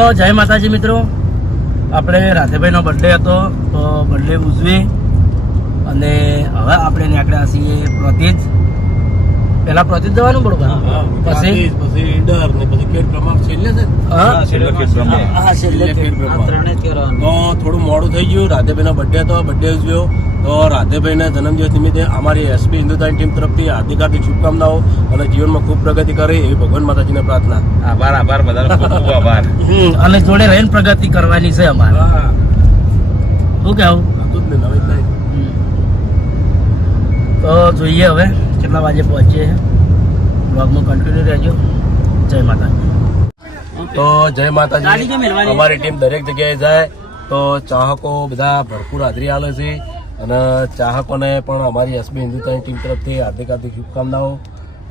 જય માતાજી મિત્રો, આપણે રાધેભાઈનો બર્થડે હતો તો બર્થડે ઉજવી અને હવે આપણે નીકળ્યા છીએ પ્રતિજ. પેલા પ્રતિજ જવાનું બરોબર, પછી ઈડર ને પછી ખેડ પ્રમાણ છેલ્લે છે. તો થોડું મોડું થઈ ગયું. રાધેભાઈનો બર્થડે હતો, બર્થડે ઉજવ્યો. તો રાધેભાઈના જન્મદિવસ નિમિત્તે અમારી એસબી હિન્દુસ્તાની ટીમ તરફથી હાર્દિક હાર્દિક શુભકામનાઓ અને જીવનમાં ખૂબ પ્રગતિ કરે એવી ભગવાન માતાજીને પ્રાર્થના. આભાર બધાનો ખૂબ ખૂબ આભાર. અને જોડે રહીને પ્રગતિ કરવાની છે અમારે. શું કેવું? તો જોઈએ હવે કેટલા વાગે પહોંચીએ. બ્લોગમાં કન્ટિન્યુ રહેજો. જય માતાજી. તો જય માતાજી. અમારી ટીમ દરેક જગ્યાએ જાય તો ચાહકો બધા ભરપૂર હાજરી આલે છે અને ચાહકોને પણ અમારી એસબી હિન્દુસ્તાની ટીમ તરફથી હાર્દિક હાર્દિક શુભકામનાઓ.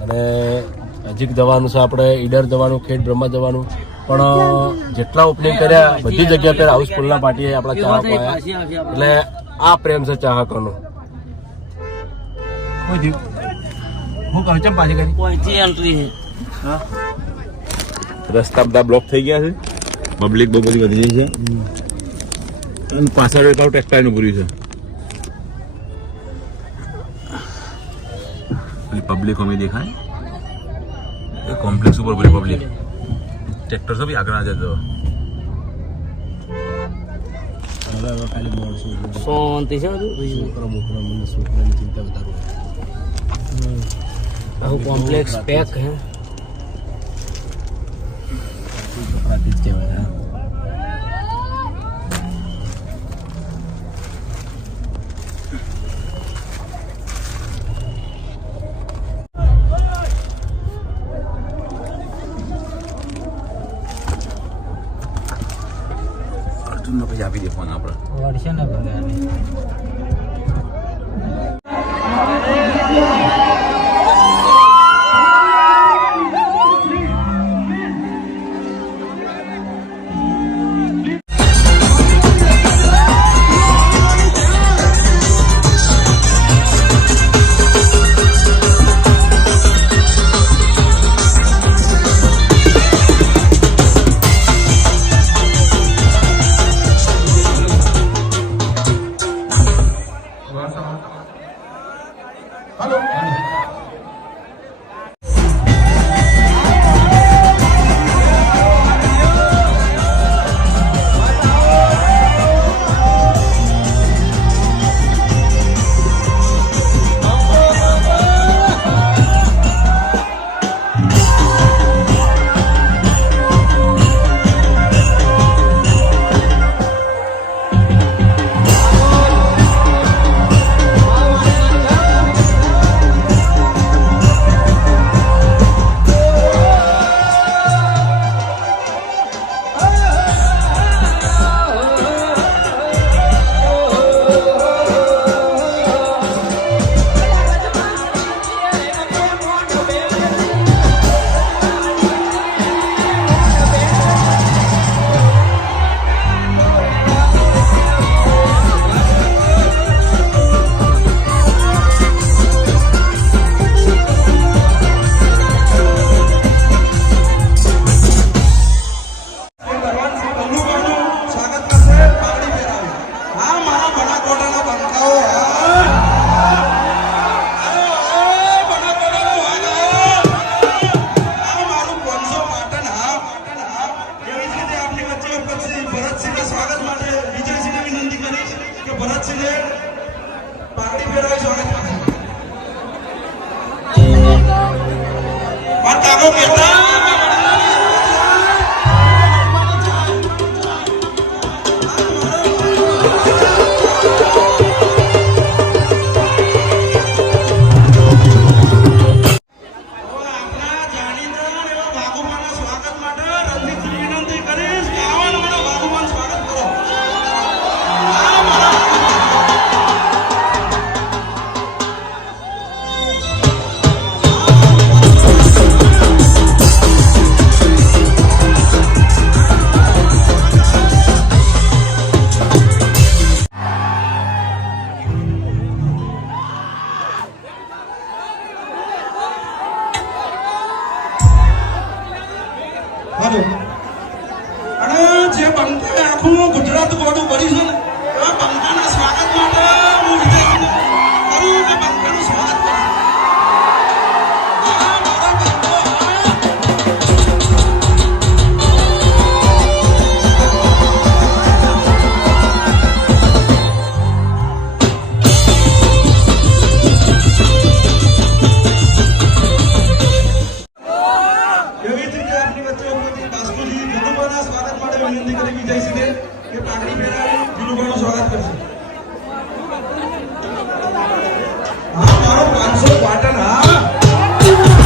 અને નજીક જવાનું છે, આપણે ઈડર જવાનું, ખેડ બ્રહ્મા જવાનું, પણ જેટલા ઓપનિંગ કર્યા બધી જગ્યા પર હાઉસફુલના પાર્ટીએ આપણા ચાહકો આવ્યા. એટલે આ પ્રેમ છે ચાહકોનો. હું કહું છું પાછી રસ્તા બધા બ્લોક થઈ ગયા છે, પબ્લિક બહુ બધી વધી છે અને પાછળ એક ટેક્સટાઇલનું પૂર્યું છે. પબ્લિક અમે દેખાય એ કોમ્પ્લેક્સ ઉપર બધી પબ્લિક ટ્રેક્ટર સબ આગળ ના જતો. શાંતિ છે ચિંતા વધારો આવું કોમ્પ્લેક્સ પેક હે. પ્રાતિજ કહેવાય. અર્જુનનો પછી આપી દે ફોન આપણે. વર્ષે ના ભગાને અને જે બંકાએ આખું ગુજરાત ગોડું ભર્યું છે ને આ બંકાના સ્વાગત માટે હું વિજયજીને કહું કે બંકાનું સ્વાગત કરશે. હા, મારા બંકો, હા. એવી જ રીતે આપણી વચ્ચે ઉપસ્થિત બાસ્કુજી ગદુબાના સ્વાગત માટે વિનંતી કરી વિજયસિંહને કે પાઘડી પહેરાવી દિલુભાઈનું સ્વાગત કરશે. હા, મારો 500 પાટણ, હા.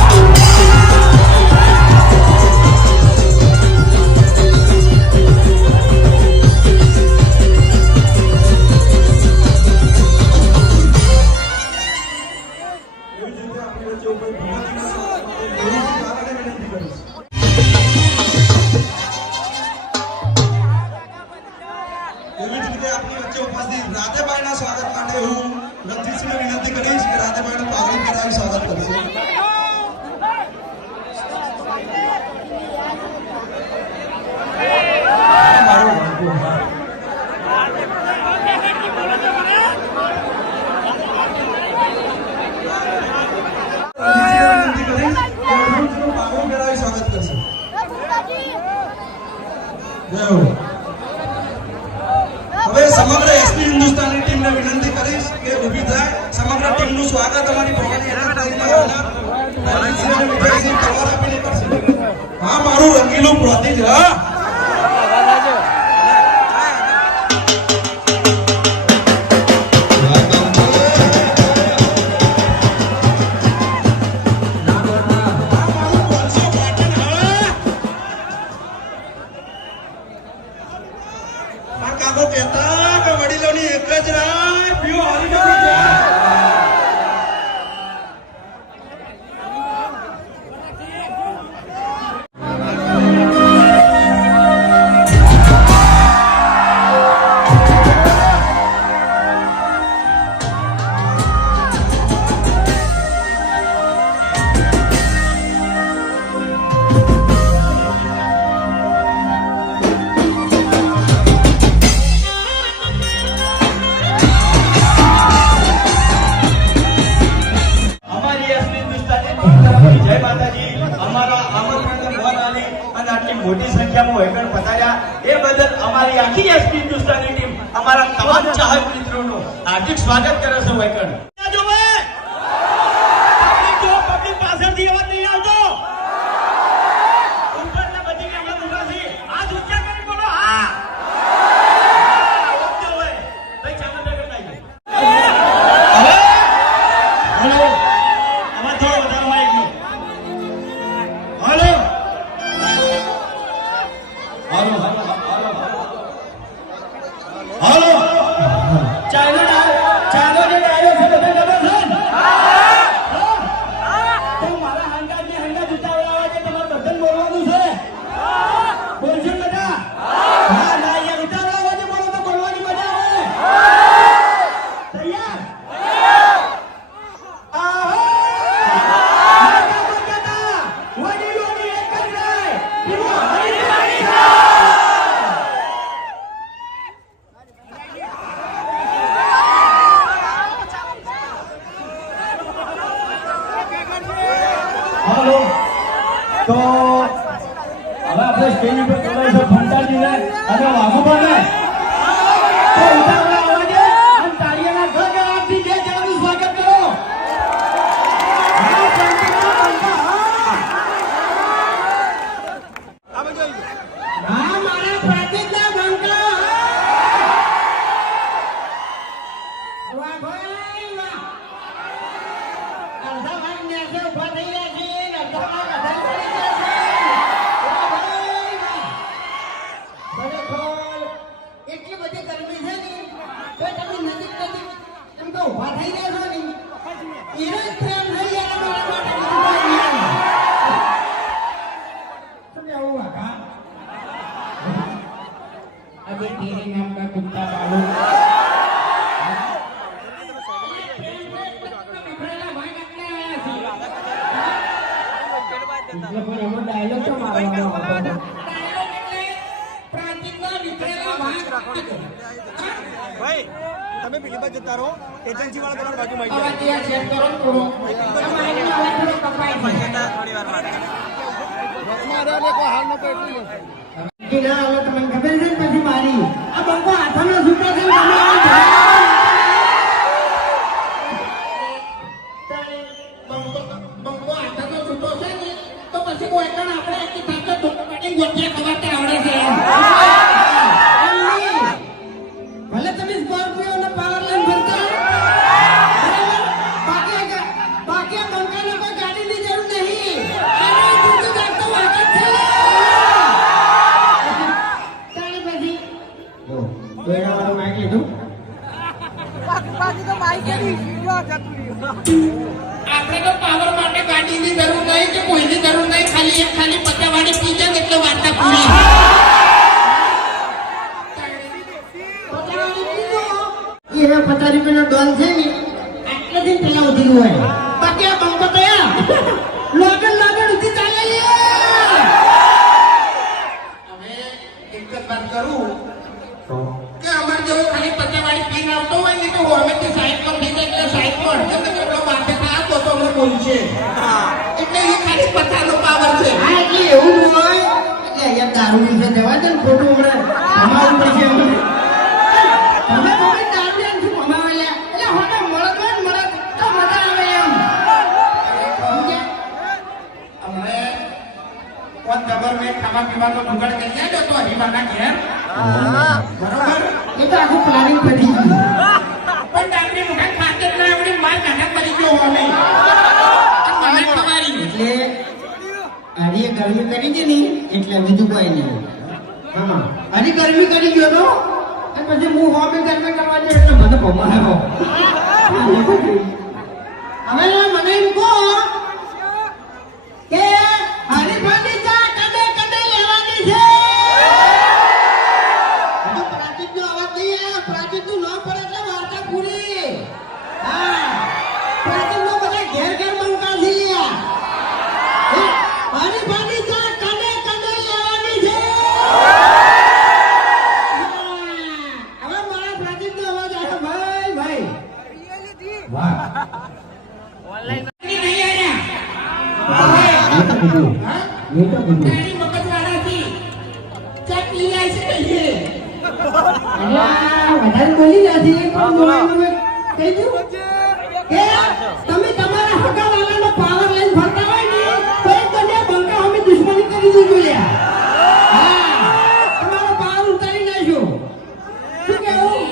એવી જ રીતે આપણી વચ્ચે ઉપસ્થિત ભગવતીના સ્વાગત માટે દેવીજી કાકાને વિનંતી કરીશ. એવી જ રીતે આપણી વચ્ચે ઉપસ્થિત રાધેબાઈના સ્વાગત માટે હું રણજીતસિંહને વિનંતી કરીશ કે રાધેબાઈનું પાઘડી પહેરાવી સ્વાગત કરશે. હા, મારો ભાગો, હા. રણજીતસિંહને વિનંતી કરીશ કે રણજીતસિંહનું પાઘડી પહેરાવી સ્વાગત કરશે. જય હો. હવે સમગ્ર એસપી હિન્દુસ્તાની ટીમને વિનંતી કરીશ કે ઊભી થાય. સમગ્ર ટીમનું સ્વાગત અમારી ભવાની એન્ટરપ્રાઇઝના રણજીતસિંહ અને વિજયસિંહ તલવાર આપીને કરશે. હા, મારું રંગીલું પ્રતિજ, હા. આ કાકો કહેતા કે વડીલોની એક જ રાય પીઓ હરિજનની જય. અમારી એસપી હિન્દુસ્તાની ટીમ તરફથી જય માતાજી. અમારા આમંત્રણને મોન આલી અને આટલી મોટી સંખ્યામાં વહીવટ પધાર્યા એ બદલ અમારી આખી એસપી હિન્દુસ્તાની ટીમ અમારા તમામ ચાહક મિત્રોનું હાર્દિક સ્વાગત કરે છે. વહીવટ પબ્લિક પાછળથી અવાજ નહીં આવતો. ઉપરના બધી કેમેરા ઉભા છે. હાથ ઊંચા કરી બોલો, હા. ઓકે હોય. ભાઈ ચાલો બેગર નાખી. હવે હેલો, આમાં થોડો વધારો માઇકનો. હેલો, હેલો, હેલો, ચાલો જે ડાયો છે બધે ખબર છે ને? તો મારા હંગાતની હંગાત ઉતાવળા છે. તમારે બધાને બોલવાનું છે. બોલજો ને બેટા? હા, ના યાર, ઉતાવળા અવાજે બોલો તો બોલવાની મજા આવે. તૈયાર? હેલો, તો હવે આપણે સ્ટેજ ઉપર બોલાવીશું ફંટાજીને અને વાઘુભાઈને. તો ઉતાવળા અવાજે અને તાળીઓના ગગડાટથી બે જણાનું સ્વાગત કરો. હા, શાંતિના બંકા, હા. હા, મારા પ્રતિજ્ઞા બંકા, હા. વાહ ભાઈ વાહ. અડધા ભાગ નેસે ઉભા થઈ રહ્યા છે, અડધા ભાગ અધર પડી ગયા છે. વાહ ભાઈ વાહ. ખરેખર એટલી બધી ગરમી છે ને તો તમે નજીક એમ તો ઉભા થઈ ગયા છો ને હિરણ પ્રેમ થઈ ગયા મારા માટે બીજું કોઈ નહીં. શું કહેવું વાઘા? अभी तेरे नाम का कुत्ता पालू डायलॉग तो मारવાનો હતો. પેલી બાજુ જતા રહો એજન્સી વાળા તમારી બાજુમાં આવી અવાજ યાર ચેક કરો ને થોડો. તમારી અવાજ થોડો કપાય છે. ના, હવે તમને ખબર છે ને પછી મારી આ બંકો હાથનો છૂટો છે ને તમે બંકો હાથનો છૂટો છે ને તો પછી કોઈ કણ આપણે આખી થાકે બંકો કાઢીને ગોટિયા ખવાતા આવડે છે એમ નહીં. ભલે તમે સ્કોર્પિયો ને પાવર લાઈન ભરતા બાકી આ બંકાને કોઈ ગાડીની જરૂર નહીં. એનો ઊંચું જાગતો વાગત છે. તાળી પછી બેડાવાળું માગી લીધું. આપણે તો પાવર માટે ગાડીની જરૂર નહીં કે કોઈની જરૂર નહીં. ખાલી પત્તાવાળી પી જાય એટલે વાર્તા પૂરી. એ 50 રૂપિયાનો ડોન છે ને આટલા દિન પેલા ઉધી હોય બાકી આ બંકો તૈયાર લોગન ઉધી ચાલે લે. હવે એક જ વાત કરું કે અમાર જેવો ખાલી પત્તાવાળી પીને આવતો હોય ને તો અમે સાઈડ પર થઈ જાય એટલે સાઈડ પર એટલો માથે થાય તો અમે બોલશે એટલે એ ખાલી પત્તાનો પાવર છે. હા એટલે એવું જ હોય એટલે અહીંયા દારૂ વિશે જવા દે ને ખોટું હમણાં અમારું પડશે અમે દારૂ શું કમાવા એટલે હોટે મળે તો મજા આવે એમ અમને કોણ ખબર મેં ખાવા પીવાનો જુગાડ કરી જાય તો હરીબાના ઘેર બરોબર એ તો આખું પ્લાનિંગ પડી ગયું પણ ડાકરી મુખા ખાતે ના આવડી માર કાઢા પડી ગયો અમે મને ખવારી એટલે આરીએ ગરમી કરી છે ને એટલે બીજું કોઈ નહીં. હા આરી ગરમી કરી ગયો તો અને પછી હું હોમે ગરમી કરવા જઈ એટલે મને ભમાયો. હવે મને એમ કહો કે હરીફાની ચા કદે કદે લેવાની છે. પ્રાચીનનો અવાજ નહીં આવે. પ્રાચીનનું ન પડે એટલે વાર્તા પૂરી. હા પ્રાચીનનો બધા ઘેર ઘેર બંકા છે લ્યા. હરીફાની ચા કદે કદે લેવાની છે. હવે મારા પ્રાચીનનો અવાજ આવે ભાઈ વાહ ઓનલાઈન નહીં આયા તારી મગજવાળાથી ચા પી જાય છે કહીએ વધારે બોલી નથી કહી દઉં કે તમે તમારા હગાવાળાનો પાવર લઈને ફરતા હોય ને તો એક બંને બંકા અમે દુશ્મની કરી દીધું લ્યા. હા તમારો પાવર ઉતારી નાખ્યો. શું કેવું?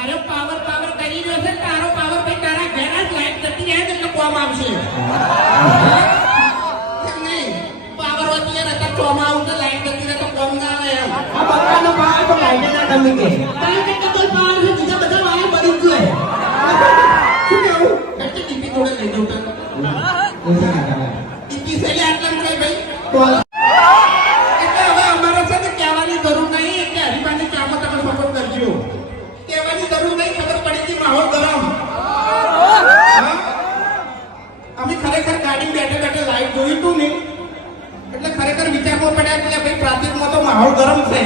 અરે પાવર કરી રહ્યો છે તારો પાવર ભાઈ તારા ઘેર જ લાઈટ જતી રહે એટલે કોમ આવશે. પાવર વધી જાય તો ચોમા આવશે લાઈટ જતી રહે તો કોમ ના આવે એમ. આ બંકાનો પાવર તો લાઈટ ના તમે કે કારણ કે ડબલ પાવર છે બીજા બધા વાયર પડી જ જાય. શું કેવું? એટલે ટીપી જોડે લઈ જવું તો ટીપી છે આટલા મળે ભાઈ એટલે હવે અમારે છે ને કહેવાની જરૂર નહીં એટલે હરીફાની ચામાં તમે સપોર્ટ કરજો. કહેવાની જરૂર નહીં ખબર પડી કે માહોલ ગરમ. અમે ખરેખર ગાડી બેઠે બેઠે લાઈવ જોયું હતું ને એટલે ખરેખર વિચારમાં પડ્યા કે ભાઈ ટ્રાફિકમાં તો માહોલ ગરમ છે.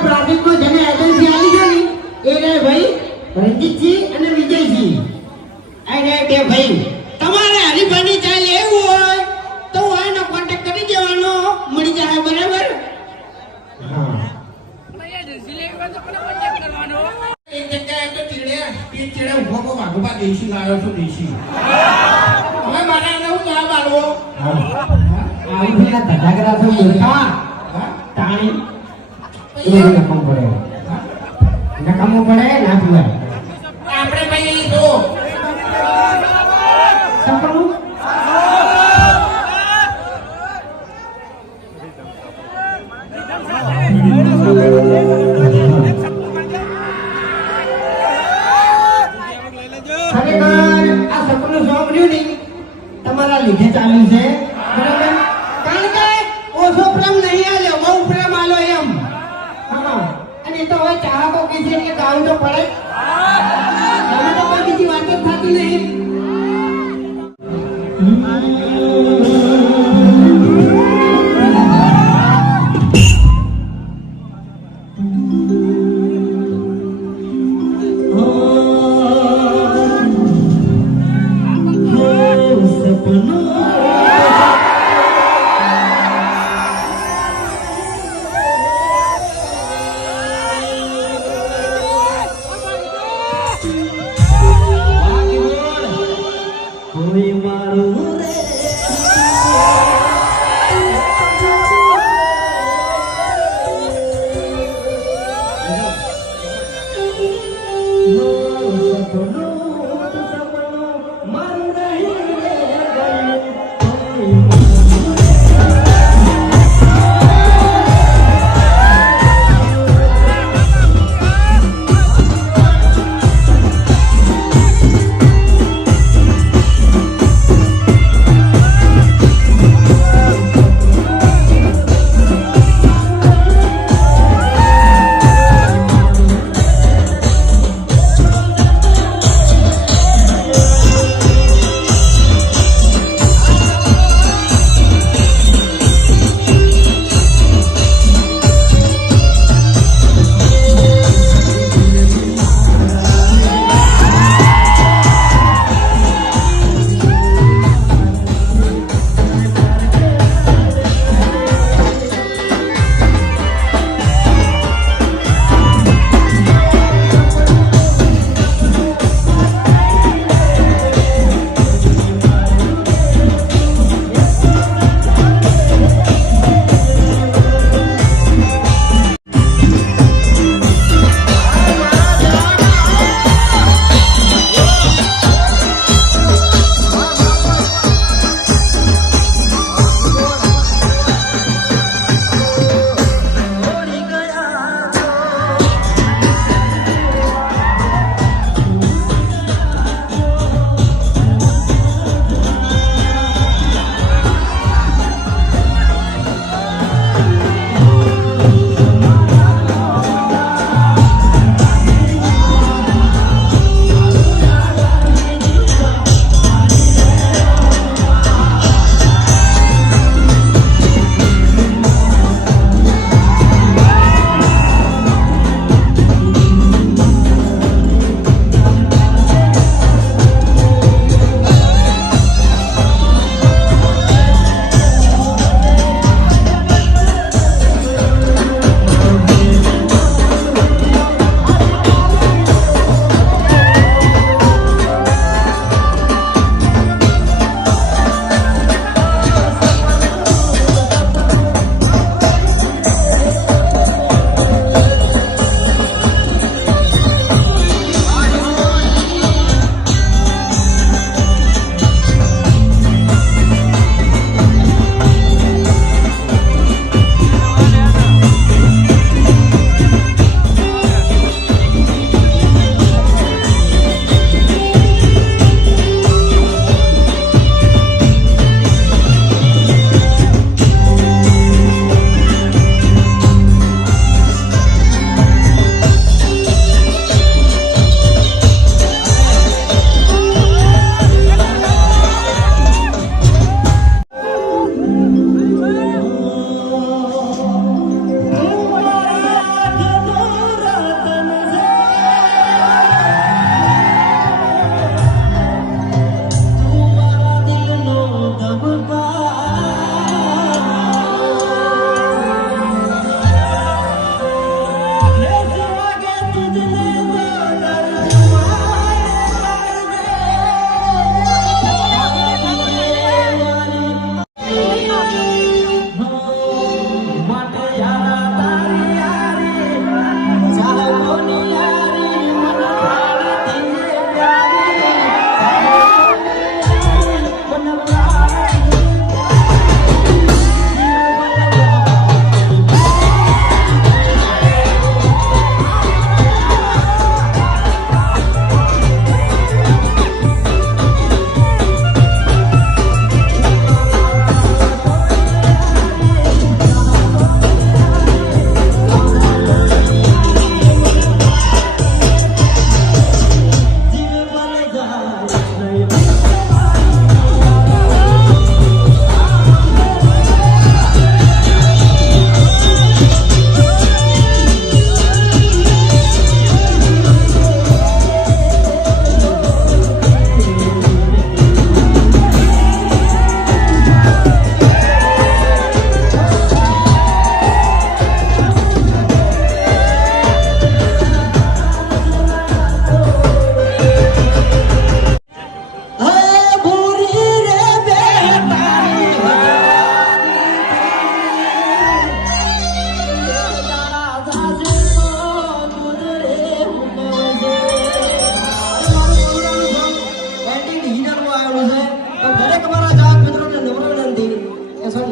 ટ્રાફિકમાં જેને એજન્સી આવી છે ને એ રે ભાઈ રંજીતજી અને વિજયજી. અરે બે ભાઈ તમારે હરીફાની ચા લેવું હોય તો હું આનો કોન્ટેક્ટ કરી દેવાનો મળી જાય બરાબર. એક જગ્યાએ તો ચીડે ઉભો વાઘોબા દેશી લાવ્યો છું દેશી. હવે મારે એને હું જવાબ આલવો? આવું છે ધડાગરા તો બોલતા તાણી નકામો પડે ના પીવાય. આપણે ભાઈ તો સંપર્ક તમારા લીધે ચાલ્યું છે બરાબર. કારણ કે ઓછો પ્રેમ નહીં આલ્યો બહુ પ્રેમ આલો એમ. હા અને તો હવે ચાહકો કે છે કે ગાવું તો પડે. તમે તો કોઈ બીજી વાત જ થતી નહીં.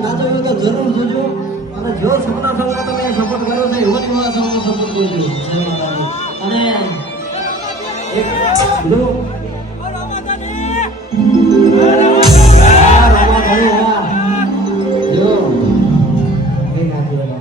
ના જોયો તો જરૂર જોજો અને જો સપના સંઘમાં તમે સપોર્ટ કર્યો છે એવો જ એવા સંઘમાં સપોર્ટ કરજો જય માતાજી. અને એક પેલું હા, રમાભાઈ, હા. જો કઈ નાખી બધા.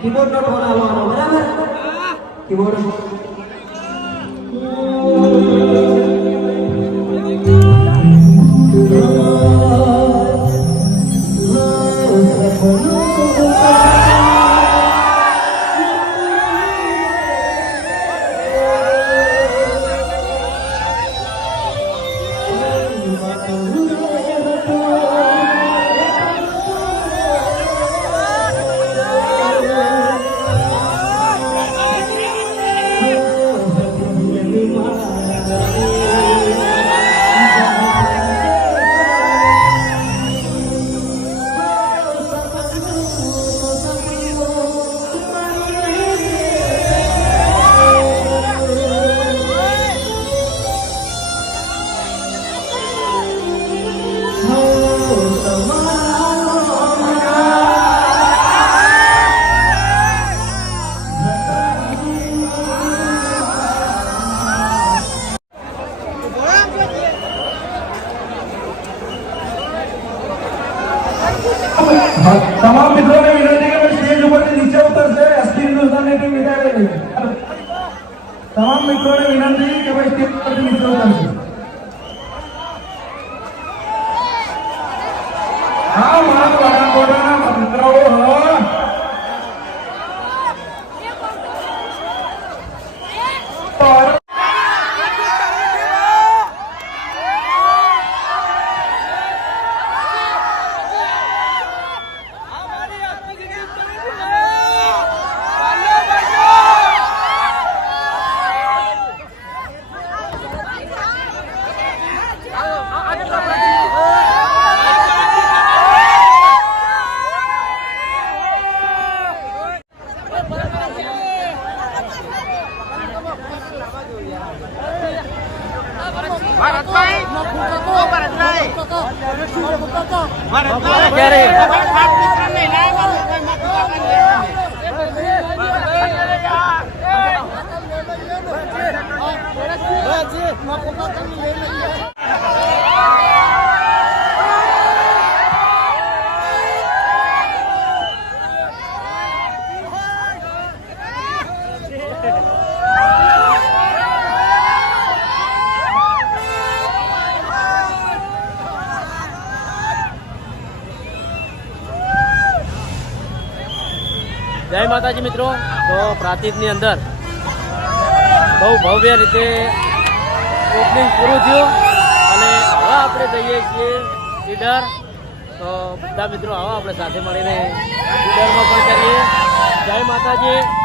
કીબોર્ડ નો ટોન આવવાનો બરાબર કીબોર્ડ તમામ મિત્રોને વિનંતી કે સ્ટેજ ઉપરથી નીચે ઉતરશે એસપી હિન્દુસ્તાનની ટીમ વિદાય લઈ તમામ મિત્રોને વિનંતી કે ભાઈ સ્ટેજ ઉપરથી નીચે ઉતરશે હા મારા બનાસકાંઠાના મિત્રો જય માતાજી મિત્રો. તો પ્રાંતિજની અંદર બહુ ભવ્ય રીતે ઓપનિંગ પૂરું થયું અને હવે આપણે જઈએ છીએ ઈડર. તો બધા મિત્રો આવો આપણે સાથે મળીને ઈડરમાં પણ કરીએ. જય માતાજી.